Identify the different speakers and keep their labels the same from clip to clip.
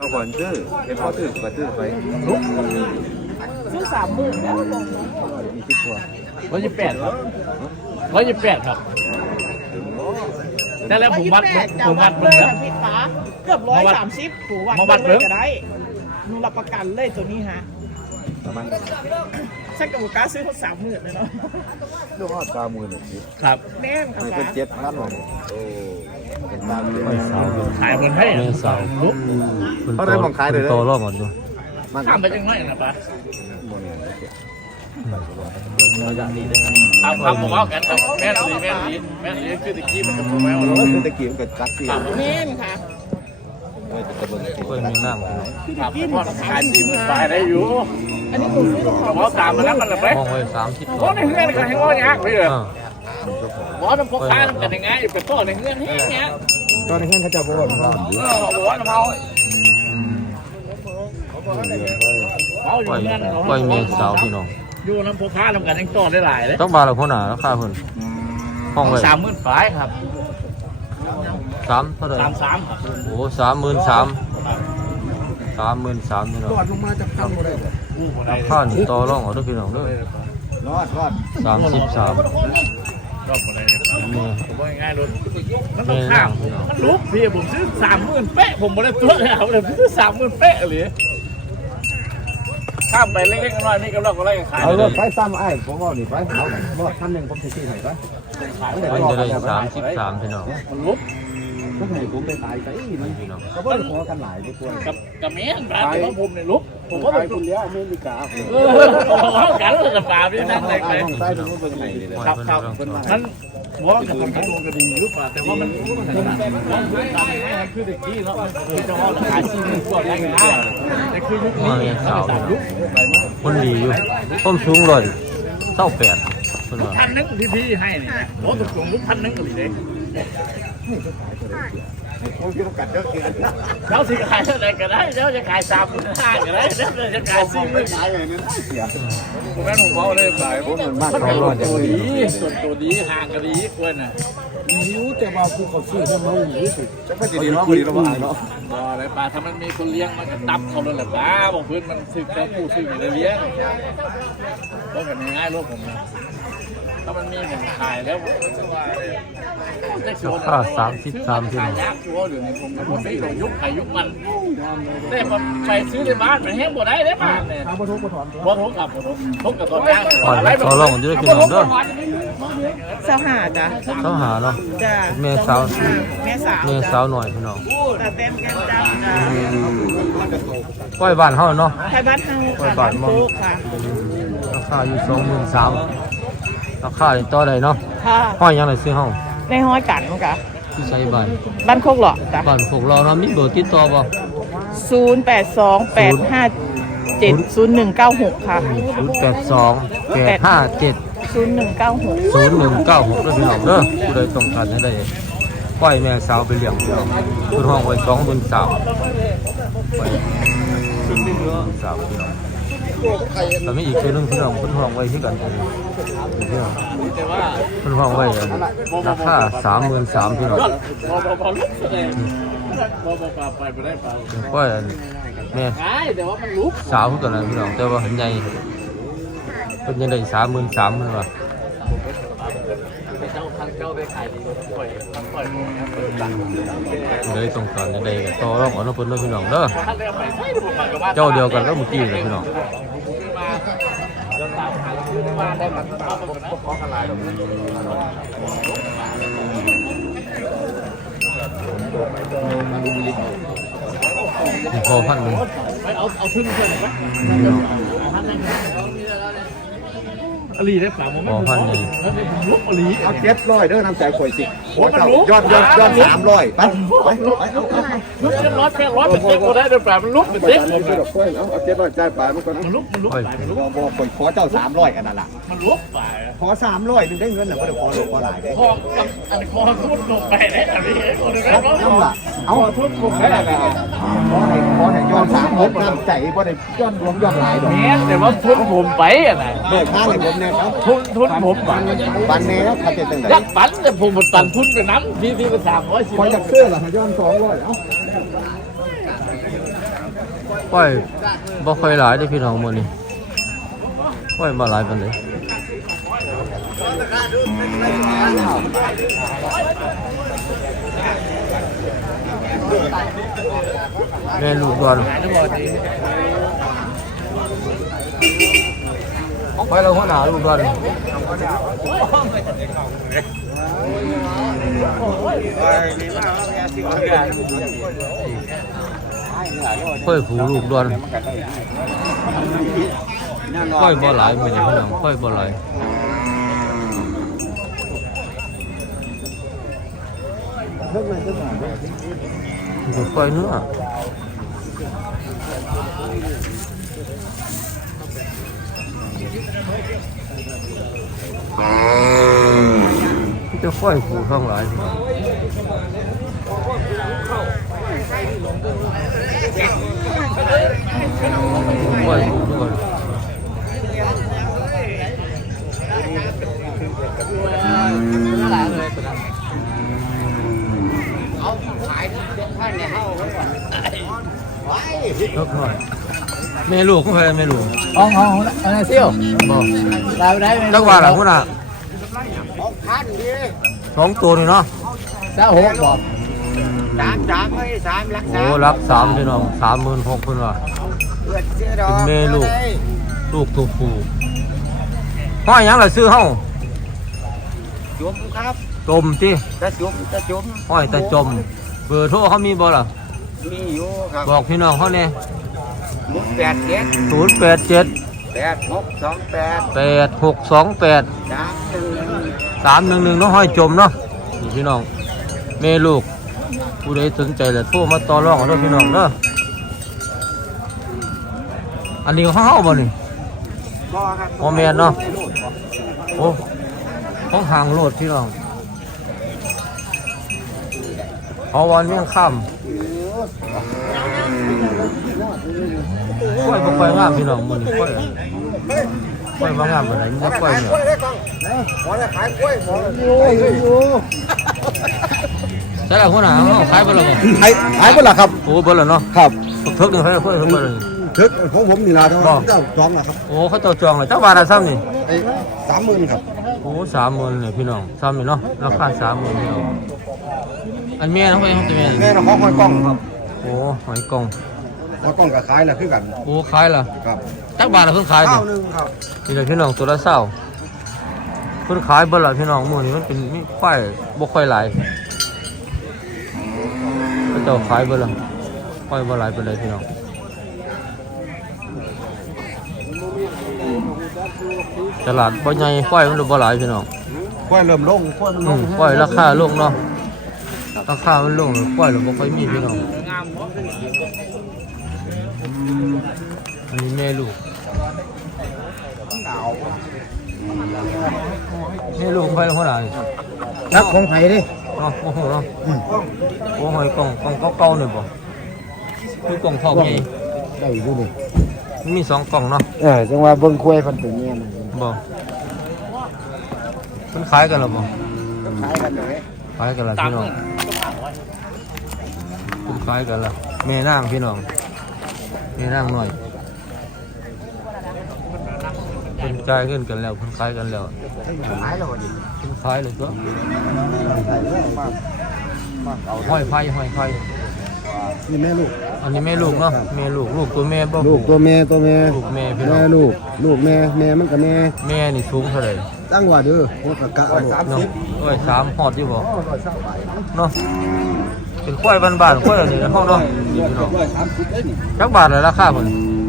Speaker 1: ก่อนซื้อเป็นพ่อซื้อก็ซื้อไปลุก
Speaker 2: ซื้อ30,000แล้วลง
Speaker 1: 20กว่า
Speaker 3: 128ครับ128ครับได้แล้วผมวัดเลย
Speaker 2: ค่ะพี่ป๋าเกือบ130ผูวัดเลยก็ได้มึงรับประกันเลยตัวนี้ฮะ
Speaker 1: ประมาณ
Speaker 2: ใช่กับบุกาซื้อเขา30,000เลยเนาะ
Speaker 1: ลูกฮอด30,000
Speaker 3: ครับ
Speaker 2: แม่นค่ะ
Speaker 1: ให้เป็น7,000หน่อยโอ้เป็นตามเลย
Speaker 3: ขายบนให้
Speaker 4: เมษา
Speaker 3: ลุก
Speaker 1: เขาได้มองขายเลย
Speaker 4: โตรอบหมดอยู่
Speaker 3: ข้ามไปจังน้อยนะป้า ครับผมเอากันครับแม่ดีคือตะกี้มันจะพูดแม่ว่า
Speaker 1: คือตะกี้มันก็จักสิ
Speaker 2: แม่นค่ะ
Speaker 1: จะเบิ่ง
Speaker 4: กล้วยมีน้ำ
Speaker 3: ครับพ่อขาย40,000 บาทได้อยู่
Speaker 2: อันนี้ผมซื้อของ
Speaker 3: หมอตามมาแล้วมันละไป
Speaker 4: ห้องไว้30
Speaker 3: โอ้ในเงื่อนกันให้ว่ายากเลยเหรอหมอต้องพกค้างกันยังไงอยู่เป็นต้นในเงื่อนให้เนี้ย
Speaker 1: ตอนนี้เขาจะบ่ว่าพ่อ
Speaker 3: บอกว่าเราเขาอยู่
Speaker 4: กล้วย
Speaker 3: เงื่อน
Speaker 4: กล้วยเมษาพี่น้อง
Speaker 3: อยู่น้ำพกค้างทำกันยังต้นได้หลายเลย
Speaker 4: ต้องบาทละคนหนาราคาเพิ่นห้องไว้
Speaker 3: 30,000 ฝ่ายครับ
Speaker 4: 3เท่าไหร่
Speaker 3: 33ครับ
Speaker 4: โอ้33,000พี่น้อง
Speaker 1: รอดลงมาจากข้างบ่ได้
Speaker 3: กู้คนใด
Speaker 4: ค่านี่ต่อรองเอาเด้อพี่น้องเด้อ
Speaker 1: รอด
Speaker 4: 33
Speaker 3: รอบคนใด
Speaker 4: นี่
Speaker 3: ผมว่าง่ายรถมันต้องข้ามมันลุกพี่ผมซื้อ30,000 เป๊ะผมไม่ได้ตัวเลยครับผมซื้อ30,000 เป๊ะเลยข้ามไปเล็กๆน้อยๆนี่กำลังอะไรกันขาย
Speaker 1: เอารถไปซ้ำไอ้ผมเอานี่ไปเอาบ่คันนึงผมสิซื้อให้ไป
Speaker 4: มันจะได้33พี่น้อง
Speaker 3: มันลุก
Speaker 1: ก็ให้ผมไปตายไปมัน
Speaker 4: พี่น้อง
Speaker 1: ก็บ่ได้ขอกันหลายทุกคน
Speaker 3: กับเมียนบ้านแต่ว่าผมเนี่ยลุกผมก็
Speaker 1: ไป
Speaker 3: แบบ
Speaker 1: คุณแล้วอเมริกา
Speaker 3: เขากันแล้วจะป่าพี่นั่งไหนไป
Speaker 1: ใต้ตรงนู้นเป็นไงนี่เลย
Speaker 3: ครับครับมันว่ากับผมทั้งวงก็ดีหรือเปล่าแต่ว่ามันคือเด็กกี้เนาะคือจะว่าราคาซีมันก็ได้นะแต่คือยุคนี้ยุค
Speaker 4: คนดีอยู่ต้มสูง128เพิ่นว่า
Speaker 3: 1,000พี่ให้เนี่ยโอ้ตกลงลุก1,000ก็ดีเลย
Speaker 1: ผมคิดว่ากัดเยอะเกิน
Speaker 3: เจ้าสิขายเท่าไหร่ก็ได้เจ้าจะขาย35,000ก็ได้เจ้าจะขาย40,000
Speaker 1: ขายอย่างนั้นเสีย
Speaker 3: ผมแม่ผมเบาเลยขาย
Speaker 1: ผมมันมาก
Speaker 3: มัน
Speaker 1: เขา
Speaker 3: เป็น
Speaker 1: รอด
Speaker 3: ตัวดีส่วนตัวดีห่างก็ดีควรน่ะ
Speaker 1: หิวแต่ว่าผู้เขาซื้อถ้ามันหิวสุดจะไม่ดีเนาะดีเนาะเนาะ
Speaker 3: บ่อะไรป่าถ้ามันมีคนเลี้ยงมันก็ตับเขาเลยแหละป้าบอกพื้นมันสึกแต่ผู้สึกอยู่ในเลี้ยงก็แบบง่ายๆลูกผมนะถ้ามันมีผมขายแล้ว
Speaker 4: ราคา33พี่น้อง
Speaker 3: ยากชัวร์หรือในผมผมไม่ลงยุคไข่ยุคมันแต่มันไปซื้อในบ้านมันแห้งบ่ได้ได้บ้านเนี่ย
Speaker 1: ทางบ่ทุกบ่ถอน
Speaker 3: บ่ทุกกับบ่ทุกกับตอนนี้
Speaker 4: ต่อรองอยู่เด้อพี่น้องเด้อ
Speaker 2: 25จ้ะ
Speaker 4: ต้องหาเนาะ
Speaker 2: จ้ะ
Speaker 4: แม่สาว
Speaker 2: แม่สาว
Speaker 4: แม่สาวหน่อยพี่น้อง
Speaker 2: แต่เต็มกันจ้ะ
Speaker 4: กล้วยบ้านเฮาเนาะ
Speaker 2: ไทยบ้านเฮาค่ะบ้านโคกค่ะ
Speaker 4: ราคาอยู่23,000ราคานี่ต่อได้เนาะ
Speaker 2: ค่ะ
Speaker 4: ห้อยยังไงซื้อเฮา
Speaker 2: ในห้อยกันค่ะ
Speaker 4: ที่ใช้บ้าน
Speaker 2: บ้านโคกหรอจ้ะ
Speaker 4: บ้านพวกเราเนาะมีเบอร์ติดต่อบ่
Speaker 2: 0828570196ค่ะ
Speaker 4: 082 857
Speaker 2: 0196
Speaker 4: 0196ด้วยพี่น้องเด้อผู้ใดต้องการให้ได้ปล่อยแม่สาวไปเลี้ยงพี่น้องคุณห้องไว้23,000ปล่อยสาวพี่น้องแต่มีอีกตัวหนึงพี่น้องคุณห้องไว้ที่กันพี่น้อง
Speaker 3: แต่ว่า
Speaker 4: คุณห้องไว้ราคา33,000พี่น้อง
Speaker 3: บ่ลุกเลยบ่ไปบ่ได้ไป
Speaker 4: ปล่อยแม่
Speaker 3: ขายแต่ว่ามันลุก
Speaker 4: สาวคือกันนะพี่น้องแต่ว่าเห็นใหญ่เป็นยังได้33,000มันว่า
Speaker 3: เจ้าได้ขายดีปล่อย
Speaker 4: เลยต้องการจะได้ก็ต่อรองเอาเนาะเพิ่นเด้อพี่น้องเด้อ
Speaker 3: ท่านได้ไปใช้ผมมากับว่า
Speaker 4: เจ้าเดียวกันก็เมื่อกี้เลยพี่น้อง
Speaker 3: มาได้มาขออะไร
Speaker 4: นี่พอพันหนึ่ง
Speaker 3: ไปเอาทึ่งเพื่อนไหมอลีได้ป่าผม
Speaker 4: พอพันนี่
Speaker 3: แล้วเป็นลุกอลี
Speaker 1: เอา700เด้อน้ำใจข่อยสิยอด300ไปเอา
Speaker 3: ลุกร้อยแค่ร้อยเป็นเด็กก็ได้ได้ป่ามันลุกเป็นเด็ก
Speaker 1: เอา700จ่ายไปมันก็
Speaker 3: มันลุกมันลุก
Speaker 1: บ่ข่อยขอเจ้า300กันนั่นล่ะ
Speaker 3: มันลุกป่า
Speaker 1: ขอ300นึงได้เงินน่ะบ่ได้ขอหลายเด้
Speaker 3: พออันคอทุ่นลงไปได้อันนี้คนนึง
Speaker 1: น้ำล่ะเอาทุนผมได้ล่ะขอให้ยอด36น้ำใจบ่ได้ยอดรวมยอดหลายดอก
Speaker 3: แม้แต่ว่าทุนผมไปอ่ะนะ
Speaker 1: เบิกค่าให้ผมแน่ครับ
Speaker 3: ทุนผมปัน
Speaker 1: ปันแน่ครับเขาจะจังได๋
Speaker 3: ยักปันแต่ผมปันทุนไปน้ำที่ไป310
Speaker 1: ขอจากเสื้อล่ะย้อน200เอ้า
Speaker 4: ก้อยบ่ค่อยหลายได้อพี่น้องมื้อนี้ก้อยบ่หลายปานใดแม่ลูกดอนไปเราหัวหน้าลูกดอนค่อยผูลูกดอนค่อยบ่หลายมื้อนี้พี่น้องค่อยบ่หลายดูค่อยเนื้อจะค่อยผูข้างหลายค่อยผูด้วยลดหน่อยแม่ลูกก็ไปแม่ลูก
Speaker 1: อ๋ออันนั้นเซี่ยว
Speaker 4: บอก
Speaker 1: ได้ไหม
Speaker 4: จังหวะหลังพุ่นอ่ะ2 ตัวนี่เนาะ
Speaker 1: 26บอก
Speaker 4: โอ้รับ3พี่น้อง36,000พุ่นว่ะเป็นแม่ลูกตัวผู้ห้อยหยังล่ะซื้อเฮา
Speaker 1: จุ่มครับ
Speaker 4: จมติ
Speaker 1: จะจุ่ม
Speaker 4: ห้อยตะจมเบอร์โทรเขามีบ่ล่ะ
Speaker 1: มีอยู่ครับ
Speaker 4: บอกพี่น้องเขาแน่
Speaker 1: 087
Speaker 4: 087
Speaker 1: 8628
Speaker 4: 8628 311น้องห้อยจมเนาะนี่พี่น้องแม่ลูกผู้ใดสนใจเลยโทรมาต่อรองเอาเด้อพี่น้องเด้ออันนี้เขาเฮาบ่นี่
Speaker 1: บ่ครับ
Speaker 4: บ่แม่นเนาะโอ้ของห่างโลดพี่น้องเอาวันเมี่ยงค่ำกล้วยบ่ค่อยงามพี่น้องมื้อนี้กล้วยบ่งามปานใดมันบ่กล้วยเนี่ย
Speaker 1: หมอจะขายกล้วยหมออยู่
Speaker 4: ใช่แล้วหัวหน้าเฮาขายบ่ล่ะบ่
Speaker 1: ขายบ่ล่ะครับ
Speaker 4: โอ้บ่ล่ะเนาะ
Speaker 1: ครับ
Speaker 4: ทึกนึงให้เพิ่นบ่ล่ะ
Speaker 1: ถึกของผมนี่ล่ะเจ้าจองล่ะครับ
Speaker 4: โอ้เขาเจ้าจองเลยเจ้าบาทละซ้ำนี่
Speaker 1: ไอ้30,000ครับ
Speaker 4: โอ้30,000เนี่ยพี่น้องซ้ำนี่เนาะราคา30,000พี่น้องอันแม่เนาะเพิ่นจะแม่
Speaker 1: แม่น้องหอยกล้องครับ
Speaker 4: โอ้หอยกอง
Speaker 1: หอยกล้องก็ขายแล้วคือกัน
Speaker 4: โอ้ขายล่ะ
Speaker 1: ครับ
Speaker 4: จักบาทละเพิ่นขายนี่
Speaker 1: 1ครับ
Speaker 4: นี่แหละพี่น้องตัวละเศร้าเพิ่นขายเบิดละพี่น้องมื้อนี้มันเป็นมีควายบ่ค่อยหลายเขาเจ้าขายเบิดละควายบ่หลายปานใดพี่น้องตลาดบ่ใหญ่ควายมันบ่หลายพี่น้อง
Speaker 1: กล้วยเริ่มลงกล้วยมันลง
Speaker 4: ควายราคาลงเนาะราคามันลงควายเราบ่ค่อยมีพี่น้องอันนี้แม่ลูกแม่ลูกไปแล้วหัวหน้านี่
Speaker 1: ครับของไผดิ
Speaker 4: เนาะโอ้โหเนาะโอ้หอยกล่องเก่าๆนี่บ่คือกล่องทองใหญ่
Speaker 1: ได้อยู่นี่
Speaker 4: มันมี2กล่องเนาะ
Speaker 1: จังว่าเบิ่งกล้วยเพิ่นเป็นเนี่ยมัน
Speaker 4: บ่มันขายกันแล้วบ่
Speaker 1: ขายกันเลย
Speaker 4: ขายกันแล้วพี่น้องมันขายกันแล้วแม่นางพี่น้องแม่นางหน่อยเพิ่นจ่ายเงินกันแล้วเพิ่นขายกันแล้ว
Speaker 1: ขายแล้วดิ
Speaker 4: เพิ่นขายเลยตัว
Speaker 1: ขายแล้วมาเอา
Speaker 4: ห้อยไผ่ห้อยไผ่
Speaker 1: นี่แม่ลูก
Speaker 4: อันนี้แม่ลูกเนาะแม่ลูกตัวแม่บ่
Speaker 1: ลูกตัวแม่
Speaker 4: ลูกแม่พี่น้อ
Speaker 1: แม่
Speaker 4: ง
Speaker 1: ลูกแม่มันกับแม่
Speaker 4: แม่นี่สูงเท่าไหร่
Speaker 1: ตั้งว่าเด้อพวกกะเอา
Speaker 4: เนาะโอ้ย3ฮอดอยู่บ่เนาะเป็นควายบ้านๆควายอะไรในห้องเนาะนี่พี่น้องจักบาทเลยราคาเพิ่น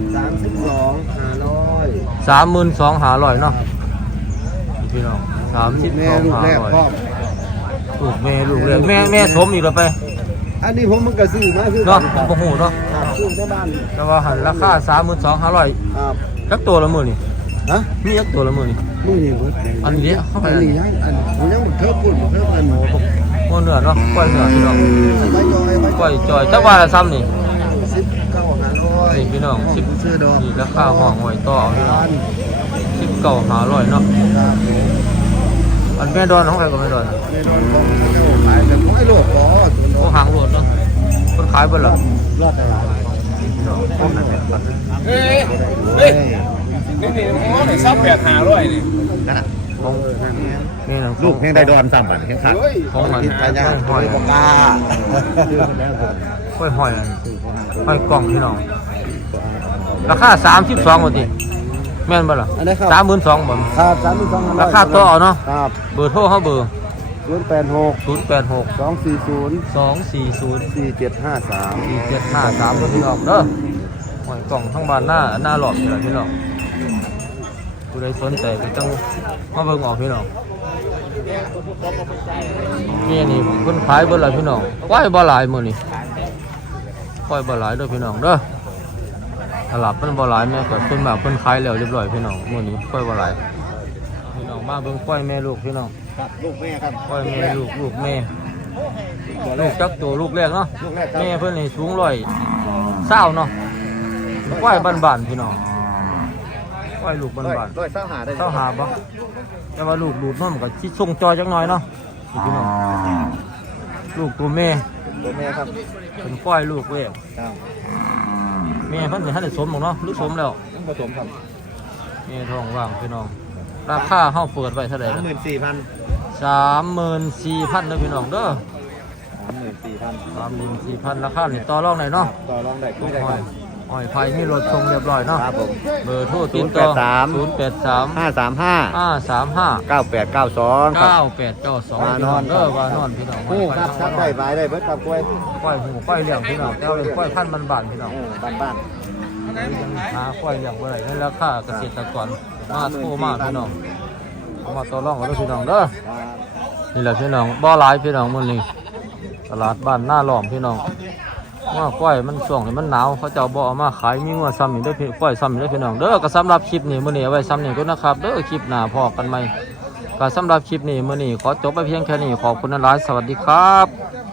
Speaker 4: 32,500เนาะนี่พี่น้อง
Speaker 1: แม่ลูกแรกพ่อ
Speaker 4: 32,500ลูกแม่ลูกแรกแม่สมอีกแล้วไป
Speaker 1: อันนี้ผมมันก็ซื้อมาคือ
Speaker 4: เนาะบ่ฮู้เนาะ
Speaker 1: ซื้อที่บ้าน
Speaker 4: แต่ว่าหันราคา 32,500
Speaker 1: ครับ
Speaker 4: จักตัวละมื้อนี่
Speaker 1: ฮะ
Speaker 4: มีจักตัวละมื้อนี่
Speaker 1: มื้อนี้เบิด
Speaker 4: อันนี้เข้าไป
Speaker 1: อัน
Speaker 4: แล้ว
Speaker 1: นี้ยังอันผมยังบ่เทิบพุ่นเทิบอัน
Speaker 4: บ่เนื้อเนาะควายเนื้อพี่น้อง
Speaker 1: ไปจอยไป
Speaker 4: ควายจอยจักบาทละซ้ำนี่
Speaker 1: 19,500
Speaker 4: นี่พี่น้อง
Speaker 1: ซื้อดอก
Speaker 4: นี่ราคาห้องหอยต่อเอาพี่น้อง19,500เนาะอันแม่ดอนของใครก็แม่ดอน
Speaker 1: ในนอนของเจ้าขายแต่ร้อยโลพอ
Speaker 4: โอ้หางโลดเนาะคนขายเบิดล่ะ
Speaker 1: รอดได้
Speaker 4: พี่น้อง
Speaker 3: เฮ้ยนี่อ๋อไหนซับ8,500นี่
Speaker 4: ของนี่นะ
Speaker 1: ลูกแห้งได้ดอนซ้ำบัดแห้งขาด
Speaker 4: ของมัน
Speaker 1: ทายาท
Speaker 4: ห้อย
Speaker 1: บ่กล้า
Speaker 4: ห้อยห้อยกล่องพี่น้องราคา32บ่ติแม่นบ่ล่ะ32,000บ่
Speaker 1: ครับ32,000
Speaker 4: ราคาต่อเอาเนาะ
Speaker 1: ครับ
Speaker 4: เบอร์โทรเฮาเบอร์
Speaker 1: 086
Speaker 4: 086
Speaker 1: 240
Speaker 4: 240
Speaker 1: 4753
Speaker 4: 4753เด้อพี่น้องเด้อห้อยกล่องทั้งบ้านหน้าหลอดนี่ล่ะพี่น้องผู้ใดสนใจก็จังมาเบิ่งออกพี่น้องนี่เพิ่นขายเบิดล่ะพี่น้องควายบ่หลายมื้อนี้ควายบ่หลายเด้อพี่น้องเด้อตลาดเพิ่นบ่หลายแม่ก็ส่วนมากเพิ่นขายแล้วเรียบร้อยพี่น้องมื้อนี้ควายบ่หลายพี่น้องมาเบิ่งควายแม่ลูกพี่น้อง
Speaker 1: ครับลูกแม่ครับ
Speaker 4: ควายแม่ลูกแม่ลูกจักตัวลูกแรกเนาะ
Speaker 1: ลูกแรกครับ
Speaker 4: แม่เพิ่นนี่สูง120เนาะควายบ้านๆพี่น้องควายลูกบ้านๆ
Speaker 1: ร้อยเศร้าหาได้
Speaker 4: เข้าหาบ่แต่ว่าลูกดูดนมกับที่ส่งจอจักหน่อยเนาะนี่พี่น้องลูกตัวแม่
Speaker 1: ตัวแม่ครับ
Speaker 4: เป็นควายลูกเว้ย
Speaker 1: ครับ
Speaker 4: แม่เพิ่นสิทันได้สมหรอกเนาะหรือสมแล้ว
Speaker 1: ต้องผสมครับ
Speaker 4: แม่ท้องว่างพี่น้องราคาเฮาเปิดไว้เท่าไหร่นะ
Speaker 1: 34,000
Speaker 4: 34,000เด้อพี่น้องเด้อ
Speaker 1: 34,000
Speaker 4: 34,000ราคานี่ต่อรองได้เนาะ
Speaker 1: ต่อรองได้คุยได้
Speaker 4: ห้
Speaker 1: ค
Speaker 4: อ
Speaker 1: รั
Speaker 4: ย
Speaker 1: บ
Speaker 4: ห้อยไผมีรถส่งเรียบร้อยเนาะ
Speaker 1: ครับผม
Speaker 4: เบอร์โทรติดต่อ
Speaker 1: 535
Speaker 4: 535
Speaker 1: 9892 ครับ
Speaker 4: 9892
Speaker 1: วานอน
Speaker 4: เด้อวานอนพี่น้อง
Speaker 1: ฮู้ครับครับได้บายได้เบิดครับกล้วย
Speaker 4: ควายหูควายเลี้ยงพี่น้องแต่ว่าเป็นควายพันธุ์บ้านๆพี่น้อง
Speaker 1: บ้าน
Speaker 4: ยังหาควายเลี้ยงบ่ได้ในราคาเกษตรกรมาโทรมาพี่น้องเอามาต่อรองกันเด้อพี่น้องเด้อ
Speaker 1: ๆ
Speaker 4: นี่แหละพี่น้องบ่หลายพี่น้องมื้อนี้ตลาดบ้านหน้าหลอมพี่น้องว่าควายมันช่วงนี้มันหนาวเขาเจ้าบ่เอามาขายมีงัวซ้ำนี่เด้อพี่ควายซ้ำนี่เด้อพี่น้องเด้อก็สำหรับคลิปนี้มื้อนี้เอาไว้ซ้ำนี่ก่อนนะครับเด้อคลิปหน้าพอกันใหม่ก็สำหรับคลิปนี้มื้อนี้ขอจบไปเพียงแค่นี้ขอบคุณหลายๆสวัสดีครับ